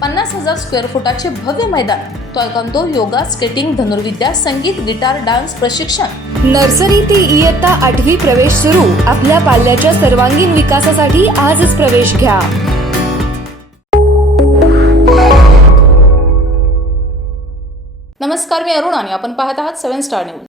पन्नास हजार स्क्वेअर फुटाचे भव्य मैदान टॉयकॉन्तो योगा स्केटिंग धनुर्विद्या संगीत गिटार डान्स प्रशिक्षण. नर्सरी ते इयत्ता आठवी प्रवेश सुरू. आपल्या पाल्याच्या सर्वांगीण विकासासाठी आजच प्रवेश घ्या. नमस्कार मी अरुण आणि आपण पाहत आहात सेवन स्टार न्यूज.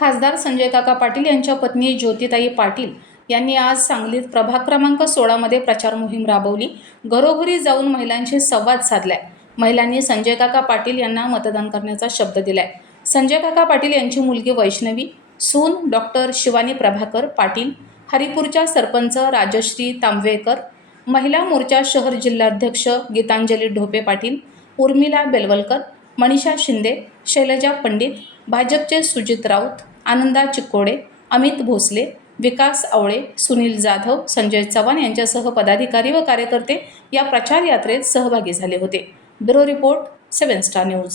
खासदार संजय काका पाटील यांच्या पत्नी ज्योतिताई पाटील यांनी आज सांगलीत प्रभाग क्रमांक सोळामध्ये प्रचार मोहीम राबवली. घरोघरी जाऊन महिलांशी संवाद साधलाय. महिलांनी संजय काका पाटील यांना मतदान करण्याचा शब्द दिलाय. संजय काका पाटील यांची मुलगी वैष्णवी सून डॉक्टर शिवानी प्रभाकर पाटील हरिपूरच्या सरपंच राजश्री तांबवेकर महिला मोर्चा शहर जिल्हाध्यक्ष गीतांजली ढोपे पाटील उर्मिला बेलवलकर मनीषा शिंदे शैलजा पंडित भाजपचे सुजित राऊत आनंदा चिक्कोडे अमित भोसले विकास आवळे सुनील जाधव संजय चव्हाण यांच्यासह पदाधिकारी व कार्यकर्ते या प्रचार यात्रेत सहभागी झाले होते. Bureau report seven star news.